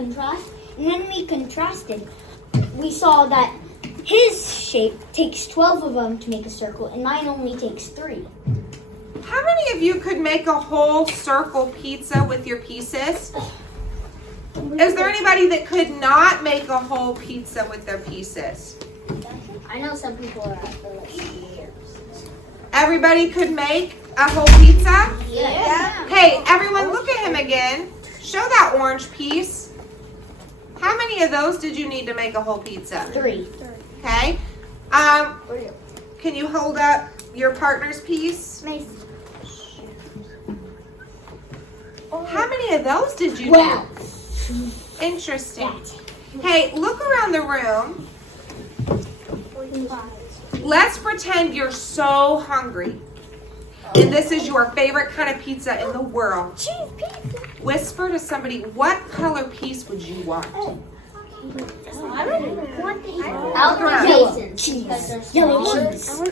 contrast, and when we contrasted, we saw that his shape takes 12 of them to make a circle, and mine only takes 3. How many of you could make a whole circle pizza with your pieces? Is there anybody that could not make a whole pizza with their pieces? I know some people are at the Everybody could make a whole pizza? Yeah. Hey, everyone look at him again. Show that orange piece. How many of those did you need to make a whole pizza? 3. Okay. Can you hold up your partner's piece? How many of those did you do? Interesting. Hey, look around the room. Let's pretend you're so hungry. And this is your favorite kind of pizza in the world. Cheese pizza. Whisper to somebody, what color piece would you want? I don't want the yellow cheese. Yellow cheese.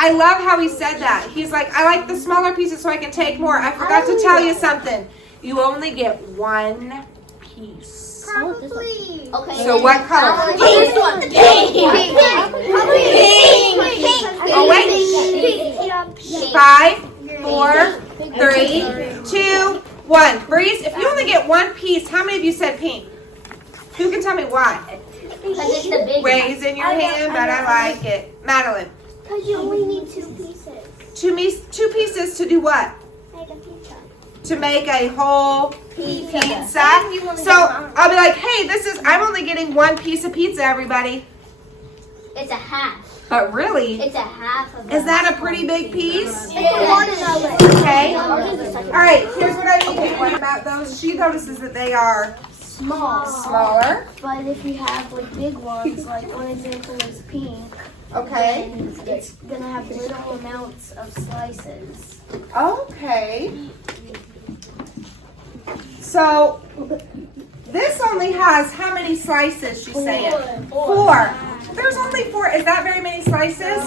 I love how he said that. He's like, I like the smaller pieces so I can take more. I forgot to tell you something. You only get 1 piece. Probably. Okay. So what color? Pink. Oh wait. 5, 4, 3, 2, 1. Breeze, if you only get 1 piece, how many of you said pink? Who can tell me why? Because it's the big Raise in your hand, but I like it. Madeline. Because you only need 2 pieces. 2 pieces to do what? Make a pizza. To make a whole pizza. So I'll be like, hey, I'm only getting 1 piece of pizza, everybody. It's a half. But really, It's a half of is that a pretty big piece? It's a watermelon. Okay. All right, here's what I need to point about those. She notices that they are smaller. But if you have like big ones, like one example is pink, Okay. then it's gonna have little amounts of slices. Okay. So this only has how many slices, she's saying? 4. There's only 4. Is that very many slices?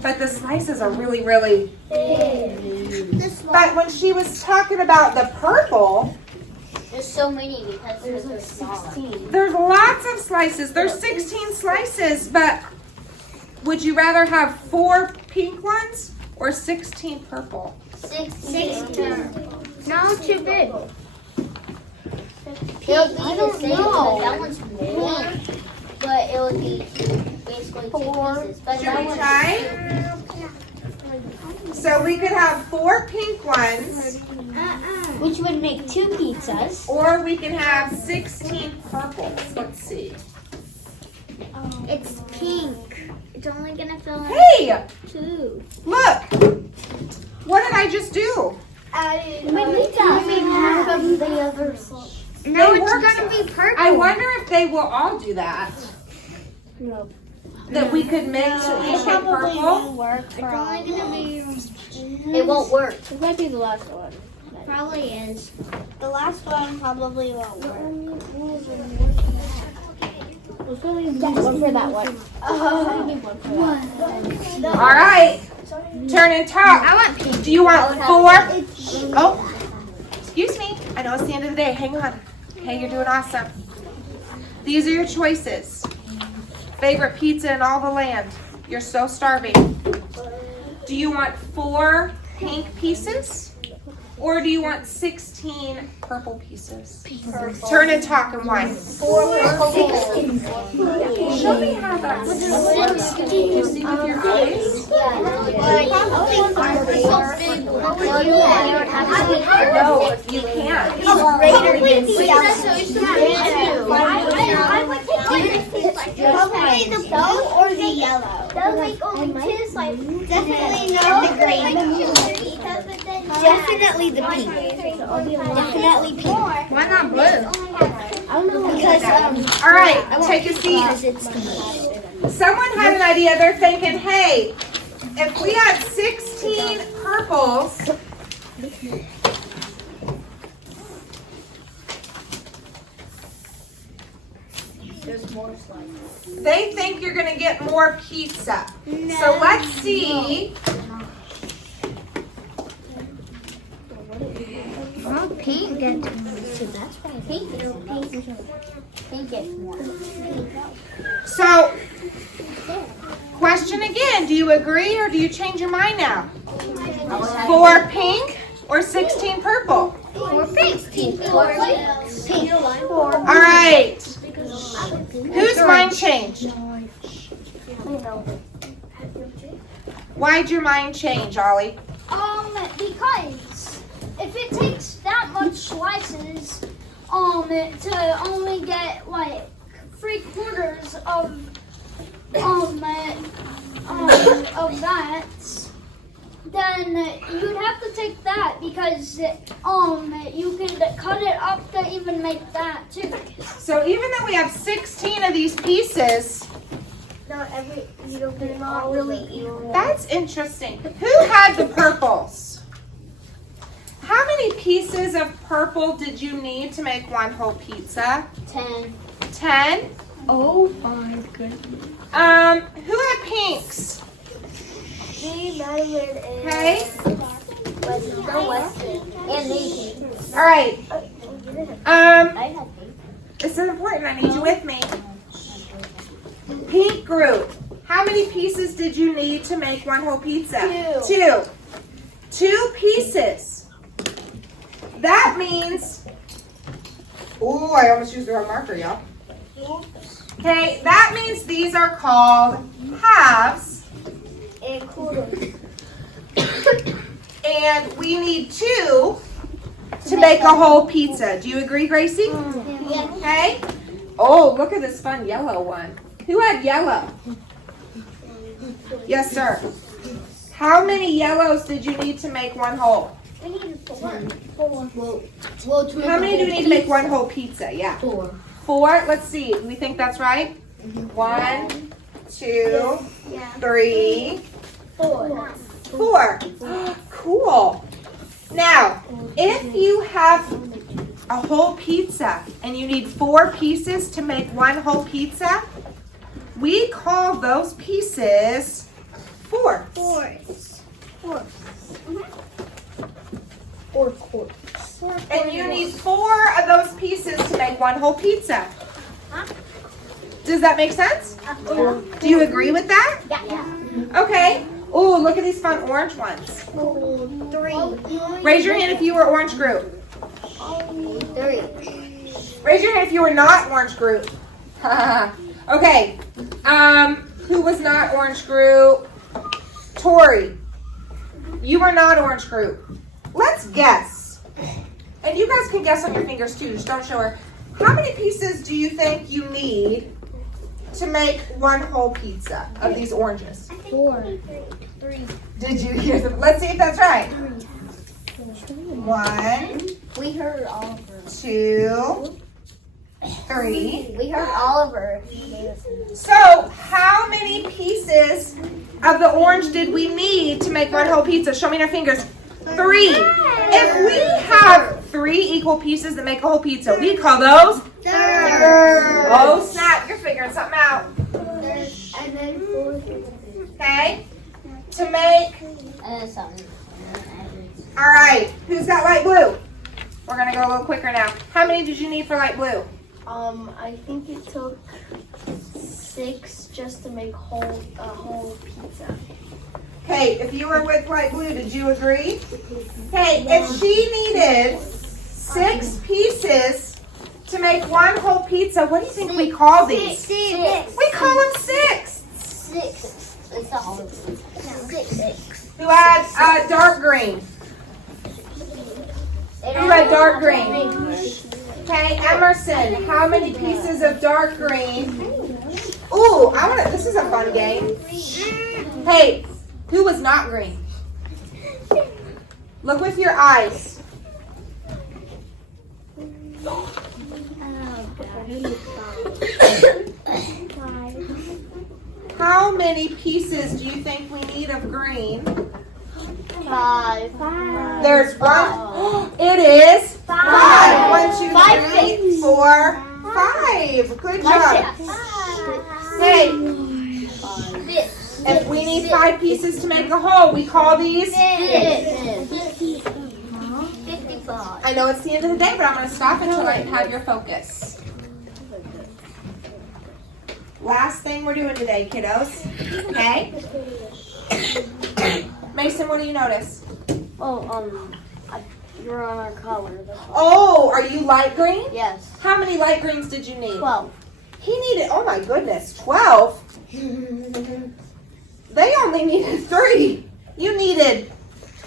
But the slices are really, really Big. But when she was talking about the purple, There's so many because There's they're like small. 16. there's lots of slices. There's 16 slices, but would you rather have 4 pink ones or 16 purple? 16. No, too big. It'll be the same, but that one's pink. But it would be basically 2 pieces. But Should that we one's try? So we could have 4 pink ones, which would make 2 pizzas. or we can have 16 purples. Let's see. It's pink. It's only gonna fill in Hey, 2. look. What did I just do? You made half of the other slice. No, it's gonna be purple. I wonder if they will all do that. No. That we could mix each get purple. Work. It's only gonna be. It won't work. It might be the last one. Probably is. The last one probably won't work. Let's go leave one for that one. All right. Turn and talk. I want pink. Do you want 4? Oh, excuse me. I know it's the end of the day. Hang on. Okay, you're doing awesome. These are your choices. Favorite pizza in all the land. You're so starving. Do you want 4 pink pieces? Or do you want 16 purple pieces? Turn and talk and why. 4 purple. Show me how that's works. Can you see with your eyes? No, you can't. Probably the blue or the yellow. They'll make only 2 slices. Definitely not the green. Definitely the pink. Definitely pink. Why not blue? I don't know because All right, take a seat. Someone had an idea. They're thinking, hey, if we had 16 purples, There's more slices. they think you're going to get more pizza. So let's see. pink. get so that's why pink is more. So, question again. Do you agree or do you change your mind now? 4 pink or 16 purple? 4 pink. Pink. All right. Whose mind changed? Why'd your mind change, Ollie? Because if it takes that much slices, to only get like 3/4 of that, then you'd have to take that because you could cut it up to even make that too. So even though we have 16 of these pieces, You don't get it all really. that's interesting. Who had the purples? How many pieces of purple did you need to make one whole pizza? 10. 10? Oh my goodness. Who had pinks? Me, Madeline, and Okay. Weston. And me. All right. I have This is important. I need you with me. Pink group. How many pieces did you need to make one whole pizza? 2. 2 pieces. That means, ooh, I almost used the wrong marker, y'all. Okay, that means these are called halves. and quarters. And we need 2 to make a whole pizza. Do you agree, Gracie? Yeah. Okay. Oh, look at this fun yellow one. Who had yellow? Yes, sir. How many yellows did you need to make one whole? We need 4. How many do we need to make one whole pizza? Yeah. 4. 4. Let's see. Do we think that's right? 1, 2, Yeah. 3, 4. 4. Cool. Now, if you have a whole pizza and you need 4 pieces to make one whole pizza, we call those pieces fourths. Or quarters. And you need 4 of those pieces to make one whole pizza. Does that make sense? Do you agree with that? Yeah. Okay. Oh, look at these fun orange ones. 3. Raise your hand if you were orange group. 3. Raise your hand if you were not orange group. Okay. Who was not orange group? Tori. You were not orange group. Let's guess. And you guys can guess on your fingers too. Just don't show her. How many pieces do you think you need to make one whole pizza of these oranges? 4. Did you hear them? Let's see if that's right. 1, We heard Oliver. 2, 3. We heard Oliver. So, how many pieces of the orange did we need to make one whole pizza? Show me your fingers. 3. If we have 3 equal pieces that make a whole pizza, we call those thirds. Oh, snap. You're figuring something out. And then 4. Okay? To make, Something. all right. Who's got light blue? We're going to go a little quicker now. How many did you need for light blue? I think it took 6 just to make a whole pizza. Okay, if you were with light blue, did you agree? Okay, if she needed 6 pieces to make one whole pizza, what do you think we call these? 6. We call them sixths. 6. It's all 6. Who had dark green? Who had dark green? Okay, Emerson, how many pieces of dark green? Ooh, this is a fun game. Hey, who was not green? Look with your eyes. How many pieces do you think we need of green? 5. There's 1. It is 5. 1, 2, 3, 4, 5. Good job. Hey, if we need 5 pieces to make a whole, we call these 55. I know it's the end of the day, but I'm going to stop until I have your focus. Last thing we're doing today, kiddos. Okay? Mason, what do you notice? You're on our color. Oh, are you light green? Yes. How many light greens did you need? 12. He needed, oh my goodness, 12? They only needed 3. You needed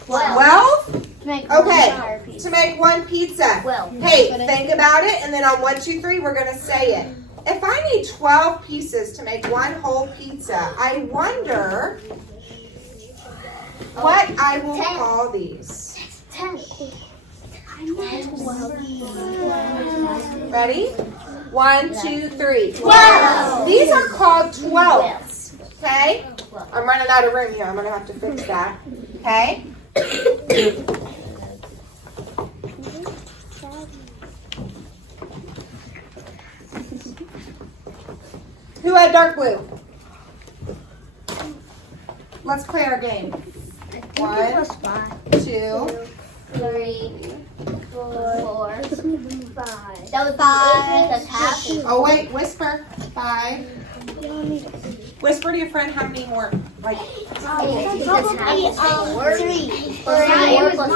12? To make Okay, to make one pizza. Well. Hey, think about it, and then on 1, 2, 3, we're going to say it. If I need 12 pieces to make one whole pizza, I wonder what I will call these. 10. Ready? 1, 2, 3. 12. These are called 12s. Okay? I'm running out of room here. I'm going to have to fix that. Okay? Who had dark blue? Let's play our game. 1, 2, 3, 4, 5. That was 5. That's half. oh wait, whisper. 5. Whisper to your friend how many more. Like, Probably 3. 4 plus 4.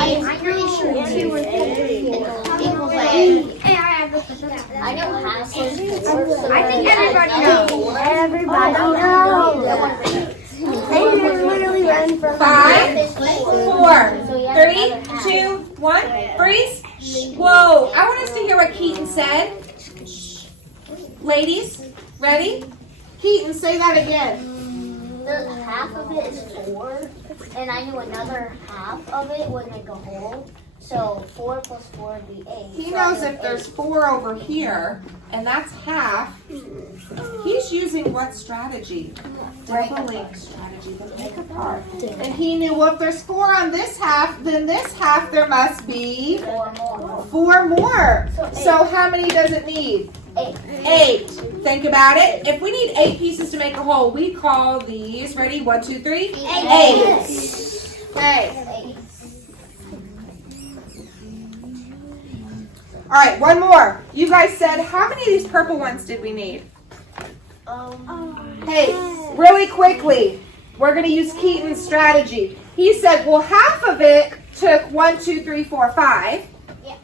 I'm pretty sure 2 equals like. I know half is 4. I think everybody knows. Everybody knows. Literally run from 5, 4, 3, 2, 1. Freeze. Whoa. I want us to hear what Keaton said. Ladies, ready? Keaton, say that again. Half of it is 4, and I knew another half of it would make a whole. So 4 plus 4 would be 8. He knows if there's 4 over here, and that's half, he's using what strategy? Doubling strategy, the pick apart. And he knew, well, if there's 4 on this half, then this half there must be 4 more. So how many does it need? 8. Think about it. If we need 8 pieces to make a whole, we call these, ready? 1, 2, 3? 8. Okay. All right, one more. You guys said, how many of these purple ones did we need? Hey, really quickly, we're going to use Keaton's strategy. He said, well, half of it took 1, 2, 3, 4, 5. Yeah.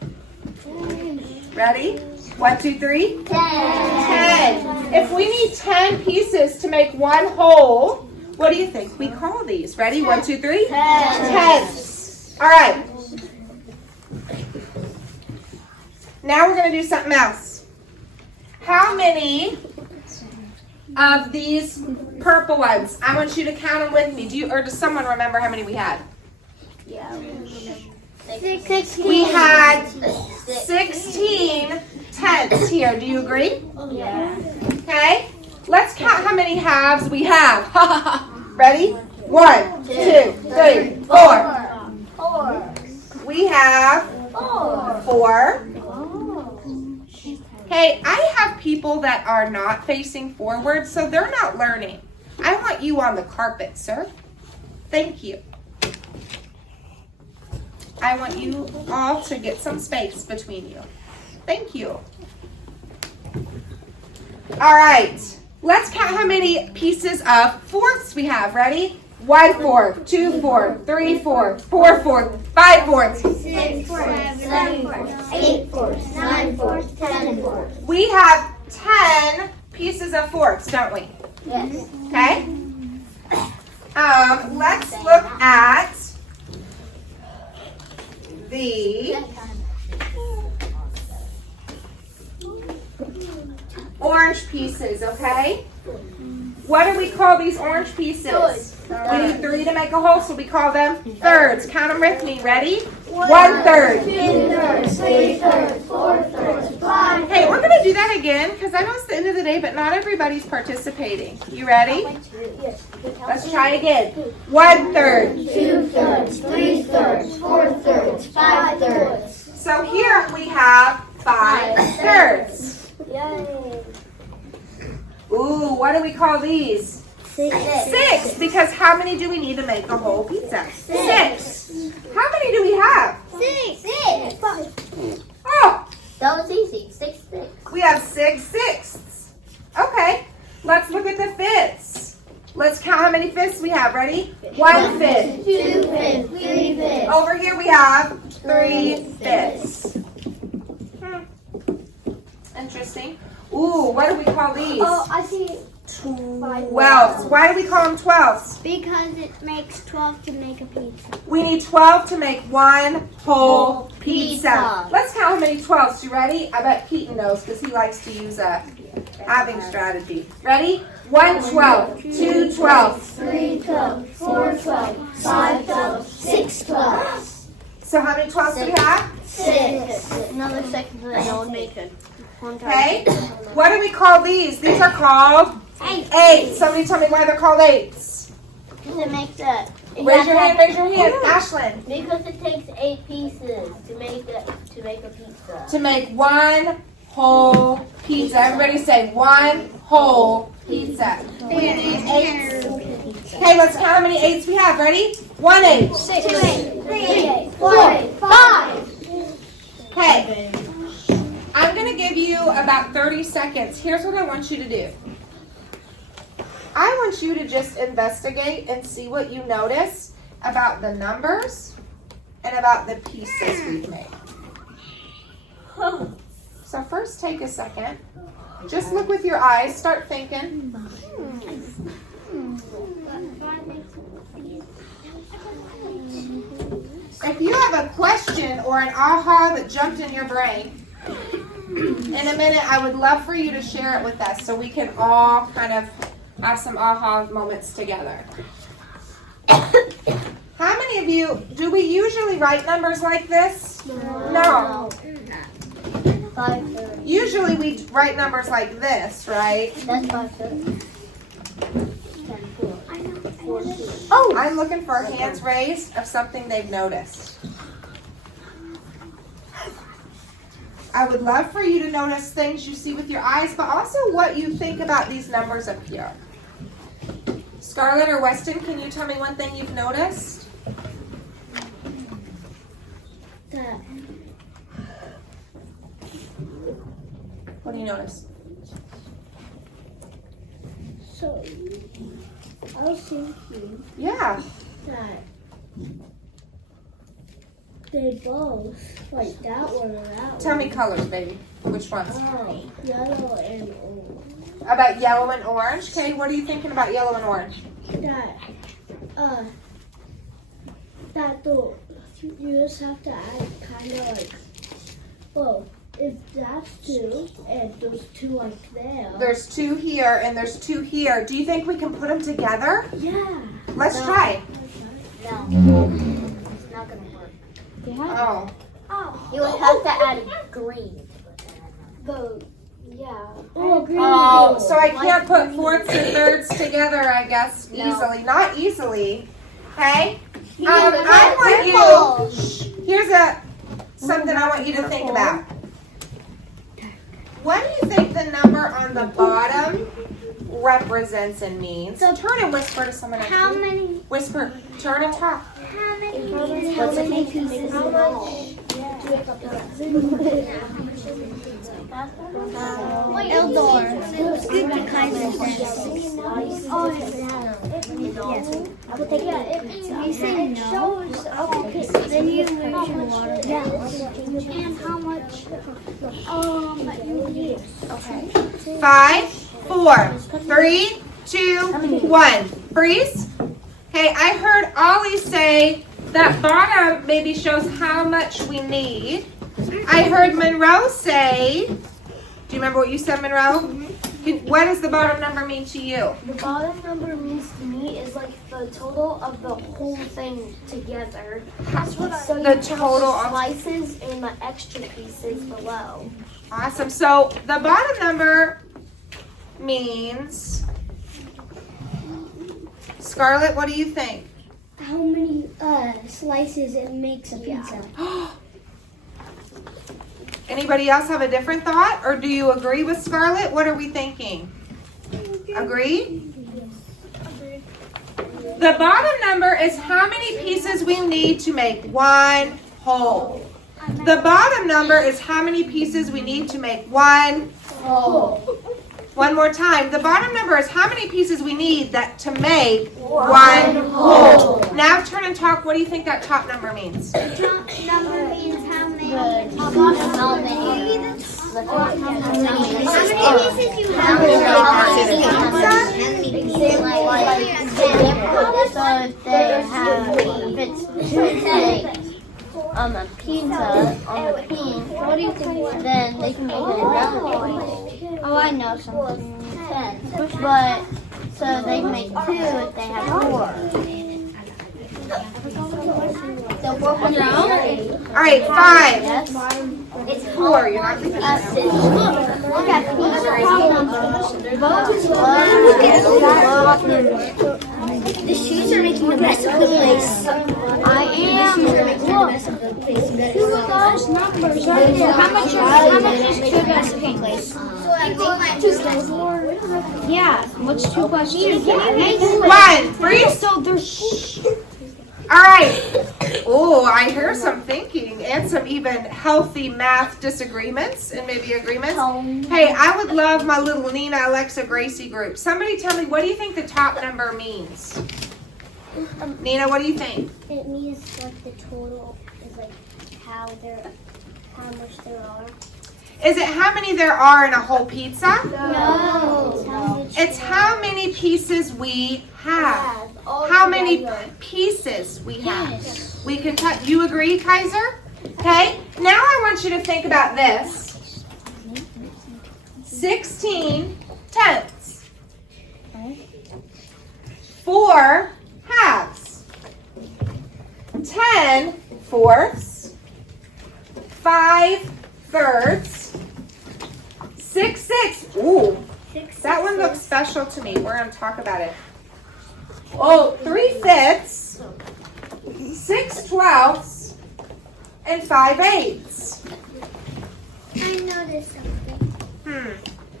Ready? 1, 2, 3? 10. 10. If we need 10 pieces to make one whole, what do you think we call these? Ready? 1, 2, 3? 10. All right. Now we're going to do something else. How many of these purple ones? I want you to count them with me. Does someone remember how many we had? Yeah. 16. We had 16 tenths here. Do you agree? Yeah. Okay. Let's count how many halves we have. Ready? 1, 2, 3, 4. 4. We have 4. Hey, I have people that are not facing forward, so they're not learning. I want you on the carpet, sir. Thank you. I want you all to get some space between you. Thank you. All right. Let's count how many pieces of fourths we have. Ready? 1 fourth, 2 fourths, 3 fourths, 4 fourths, 5 fourths. 6 fourths, 7 fourths, 8 fourths, 9 fourths, 10 fourths. We have 10 pieces of fourths, don't we? Yes. Okay. Let's look at the orange pieces, okay? What do we call these orange pieces? We need 3 to make a whole, so we call them thirds. Count them with me. Ready? 1 third. 2 thirds, 3 thirds, 4 thirds, 5. Hey, we're going to do that again because I know it's the end of the day, but not everybody's participating. You ready? Let's try again. 1 third. 2 thirds, 3 thirds, 4 thirds, 5 thirds. So here we have 5 thirds. Yay. Ooh, what do we call these? 6, because how many do we need to make a whole pizza? 6. How many do we have? 6. Oh, That was easy. 6 6. we have 6/6. Okay, let's look at the fifths. Let's count how many fifths we have. Ready? 1/5. 2 5. 3 5. Over here we have 3/5. Interesting. Ooh, what do we call these? I see 12s. Why do we call them 12s? because it makes 12 to make a pizza. We need 12 to make one whole pizza. Pizza. Let's count how many 12s. You ready? I bet Keaton knows because he likes to use a halving strategy. Ready? 1 12, 2 12. 3 12. 4 12. 5 12. 6 12. So how many 12s do we have? 6. Another 6 for the old bacon. Okay. What do we call these? These are called 8. Somebody tell me why they're called 8s. To make that. Raise your hand, Ashlyn. Because it takes 8 pieces to make a pizza. To make one whole pizza. Everybody say one whole pizza. We need 8. Okay, let's count how many 8s we have. Ready? 1 8. 2 8. 3 8. 4 8. 5. Okay. I'm going to give you about 30 seconds. Here's what I want you to do. I want you to just investigate and see what you notice about the numbers and about the pieces we've made. So first take a second. Just look with your eyes. Start thinking. If you have a question or an aha that jumped in your brain, in a minute I would love for you to share it with us so we can all kind of have some aha moments together. How many of you, do we usually write numbers like this? No. 5 Usually we write numbers like this, right? That's 5 10 4. Oh, I'm looking for hands raised of something they've noticed. I would love for you to notice things you see with your eyes, but also what you think about these numbers up here. Scarlett or Weston, can you tell me one thing you've noticed? That What do you notice? so I was thinking Yeah. that they both like that one or that one. Tell me colors, baby. Which ones? Oh, yellow and orange. About yellow and orange. Okay, what are you thinking about yellow and orange? That though you just have to add kind of like, well, if that's 2 and those 2 like there. There's 2 here and there's 2 here. Do you think we can put them together? Yeah. Let's try. No. It's not going to work. Oh. You would have to add green. Oh, green. Oh, so I can't put fourths and thirds together, I guess, easily. Not easily. Okay? I want you, here's something I want you to think about. What do you think the number on the bottom represents and means? So turn and whisper to someone next to you. many? Whisper, turn and talk. How many pieces? How Eldor. It's good because you say no. Okay. Then you mention water. And how much you use. Okay. 5, 4, 3, 2, 1. Freeze. Okay, I heard Ollie say that bottom maybe shows how much we need. I heard Monroe say, do you remember what you said, Monroe? What does the bottom number mean to you? The bottom number means to me is like the total of the whole thing together. That's what so The you count total the of- slices and the extra pieces below. Awesome. So the bottom number means, Scarlett, what do you think? How many slices it makes a pizza? Anybody else have a different thought? Or do you agree with Scarlett? What are we thinking? Agree? The bottom number is how many pieces we need to make one whole. The bottom number is how many pieces we need to make one whole. One more time. The bottom number is how many pieces we need to make one whole. Now turn and talk. What do you think that top number means? Top number means how many pieces you have. A pizza on the pin, what do you think? Then they can make it another one. Oh, I know something. 10. But so they can make 2 if they have 4. So 4 on your own? All right, 5. Yes. It's 4. You're not repeating that. Look at The shoes are making the mess of the place. I am. Two of those numbers right there. How much is 2 plus pink? Yeah, what's 2 plus 2? 1. Freeze. So there's. All right. Oh, I hear some thinking and some even healthy math disagreements and maybe agreements. Hey, I would love my little Nina, Alexa, Gracie group. Somebody tell me, what do you think the top number means? Nina, what do you think? It means like the total is like how much there are. Is it how many there are in a whole pizza? No. It's how many pieces we have. How many pieces we have. We can touch. You agree, Kaiser? Okay. Now I want you to think about this. 16 tenths. 4 halves. 10 fourths. 5 thirds. 6 sixths. Ooh, that one looks special to me. We're going to talk about it. Oh, 3 fifths, 6 twelfths, and 5 eighths. I noticed something.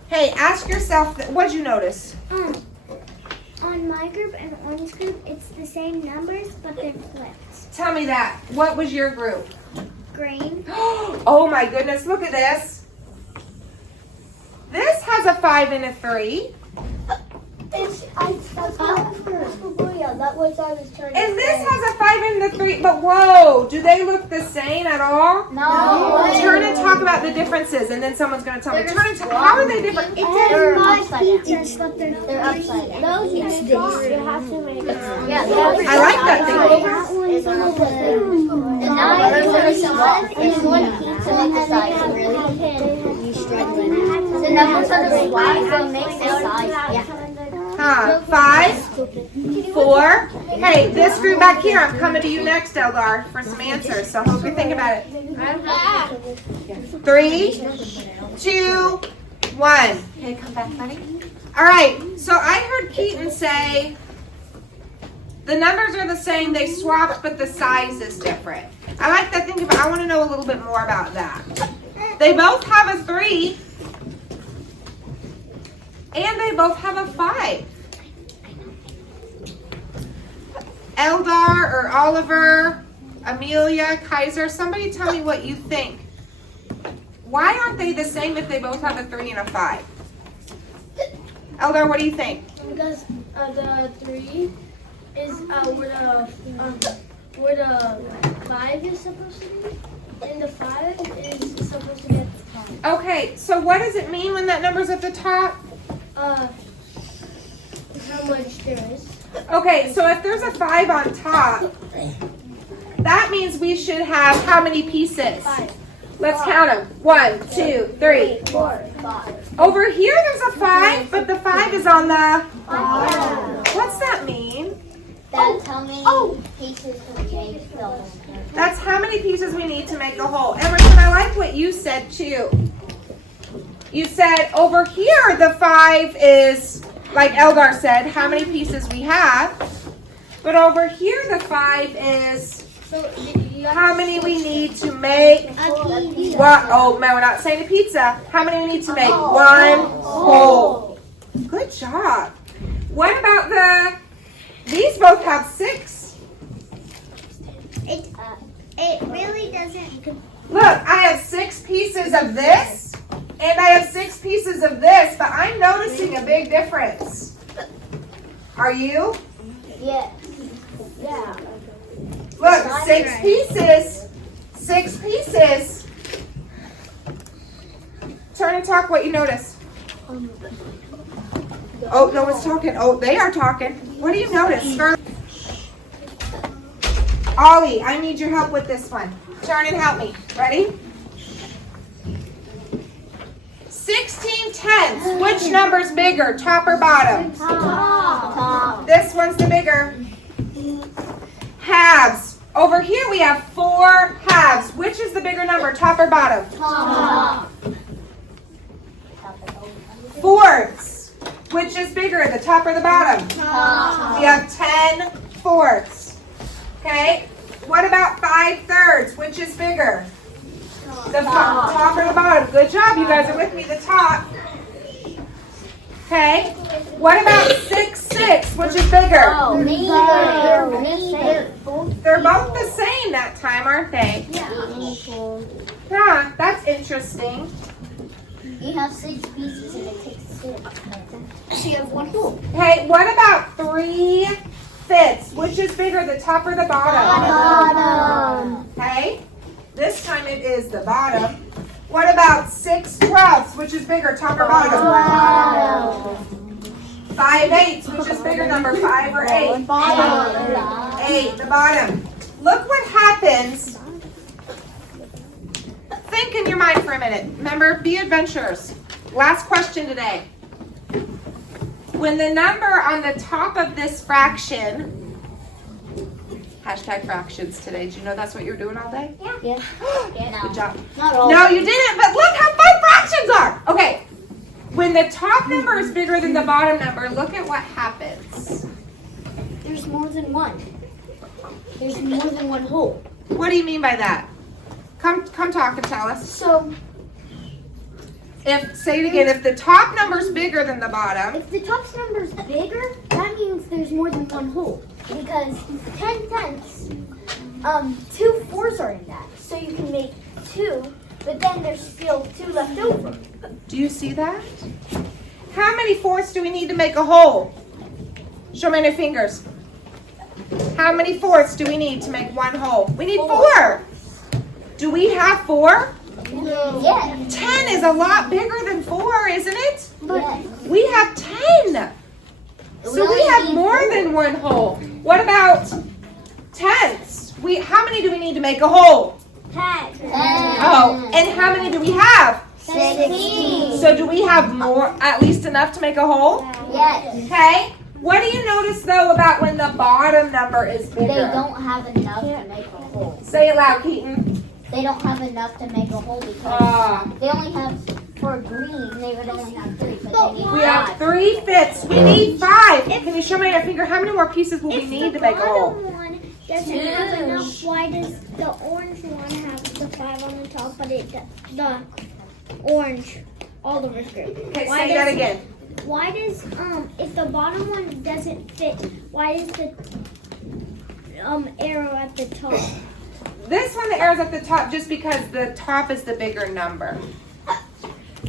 Hey, ask yourself, what'd you notice? On my group and Owen's group, it's the same numbers, but they're flipped. Tell me that. What was your group? Green. Oh my goodness, look at this. This has a 5 and a 3. That was I was trying to And this has a 5 and a 3. But whoa, do they look the same at all? No. Turn and talk about the differences, and then someone's going to tell me. Turn and talk. How are they different? It They're says upside 5 pizzas, but They're upside down. those It's are this. You have to make it. Yeah, I like that thing. Is on the thing. And now it's small. It's one pizza make the size really. You're struggling. The numbers are the size, so it makes the size. Yeah. 5, 4. Hey, this group back here, I'm coming to you next, Eldar, for some answers. So hope you think about it. 3, 2, 1. Okay, come back, buddy. All right, so I heard Keaton say the numbers are the same, they swapped, but the size is different. I like that thing, but I want to know a little bit more about that. They both have a 3. And they both have a 5. Eldar or Oliver, Amelia, Kaiser, somebody tell me what you think. Why aren't they the same if they both have a 3 and a 5? Eldar, what do you think? Because the 3 is where the 5 is supposed to be, and the 5 is supposed to be at the top. Okay, so what does it mean when that number's at the top? How much there is. Okay, so if there's a 5 on top, that means we should have how many pieces? 5. Let's count them. 1, 2, 3. 4, 5. Over here there's a 5, but the 5 is on the... What's that mean? That's how many pieces we make the whole. That's how many pieces we need to make a whole. Emerson, I like what you said too. You said over here the 5 is, like Eldar said, how many pieces we have. But over here the 5 is how many we need to make. What? Oh, man, we're not saying a pizza. How many we need to make? One whole. Good job. What about these both have 6. It really doesn't Look, I have 6 pieces of this, and I have 6 pieces of this, but I'm noticing a big difference. Are you? Yeah. Yeah. Look, 6 pieces. 6 pieces. Turn and talk what you notice. Oh, no one's talking. Oh, they are talking. What do you notice? Ollie, I need your help with this one. Turn and help me. Ready? 16 tenths. Which number's bigger, top or bottom? Top. This one's the bigger. Halves. Over here we have 4 halves. Which is the bigger number, top or bottom? Top. Fourths. Which is bigger, the top or the bottom? Top. We have 10 fourths. Okay. What about 5/3? Which is bigger? The top or the bottom? Good job. You guys are with me. The top. Okay. What about 6/6? Which is bigger? They're both the same that time, aren't they? Yeah. That's interesting. You have 6 pieces and it takes 6. So you have 1 whole. Hey, what about 3/5? Which is bigger, the top or the bottom? Bottom. Okay. This time it is the bottom. What about 6/12? Which is bigger, top or bottom? Bottom. 5/8? Which is bigger number, 5 or 8? Bottom. 8, the bottom. Look what happens. Think in your mind for a minute. Remember, be adventurers. Last question today. When the number on the top of this fraction, hashtag fractions today. Did you know that's what you were doing all day? Yeah. Good job. Not all. No, you didn't, but look how fun fractions are. Okay. When the top number is bigger than the bottom number, look at what happens. There's more than one. There's more than one whole. What do you mean by that? Come talk and tell us. So Say it again. If the top number's bigger than the bottom, if the top number's bigger, that means there's more than one whole. Because 10 tenths, 2 fours are in that. So you can make 2, but then there's still 2 left over. do you see that? How many fourths do we need to make a whole? Show me your fingers. How many fourths do we need to make one whole? We need 4. Do we have 4? Yeah. 10 is a lot bigger than 4, isn't it? Yes. We have 10. So we have more than one whole. What about tenths? How many do we need to make a whole? 10. Oh, and how many do we have? 16. So do we have more, at least enough to make a whole? Yes. Okay. What do you notice though about when the bottom number is bigger? They don't have enough to make a whole. Say it loud, Keaton. They don't have enough to make a whole because they only have, for green, they would only have 3, but they need We 5. have 3/5. We need 5. Can you show me your finger? How many more pieces will we need to make a whole? One doesn't have enough. Why does the orange one have the 5 on the top, but the orange all over is green? Okay, Why say that does- again. Why does if the bottom one doesn't fit, why is the arrow at the top? This one, the arrow's at the top just because the top is the bigger number.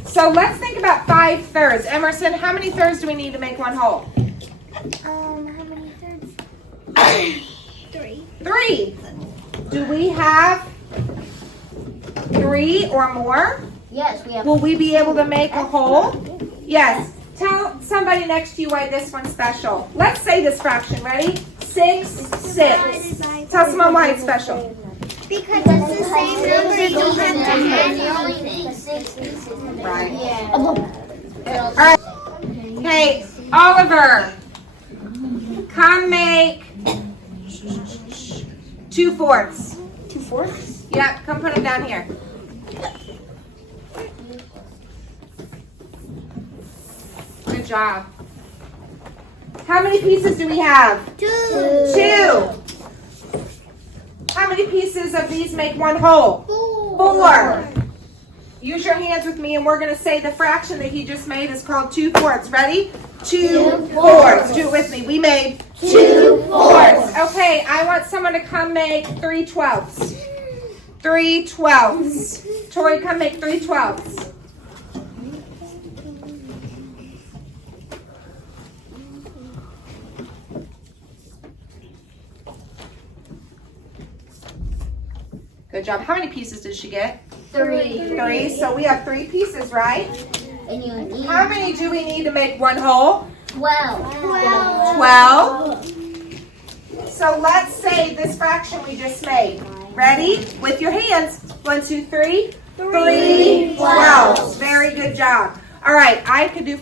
So let's think about 5/3. Emerson, how many thirds do we need to make one whole? How many thirds? 3. 3. Do we have 3 or more? Yes, we have. Will we be able to make a whole? Yes. Tell somebody next to you why this one's special. Let's say this fraction. Ready? 6/6. Tell someone why it's special. Because it's the same number, you don't have to add You only need 6 pieces to make Right. Yeah. All right. Hey, Oliver, come make 2/4. 2/4? Yep, come put them down here. Good job. How many pieces do we have? 2. 2. How many pieces of these make one whole? 4. Use your hands with me and we're going to say the fraction that he just made is called 2/4. Ready? 2/4. Do it with me. We made 2/4. Okay, I want someone to come make 3/12. 3/12. Tori, come make 3/12. Good job. How many pieces did she get? 3. 3. So we have 3 pieces, right? And you need How many do we need to make one whole? 12. 12. So let's say this fraction we just made. Ready? With your hands. 1, 2, 3. 3/12. Very good job. All right, I could do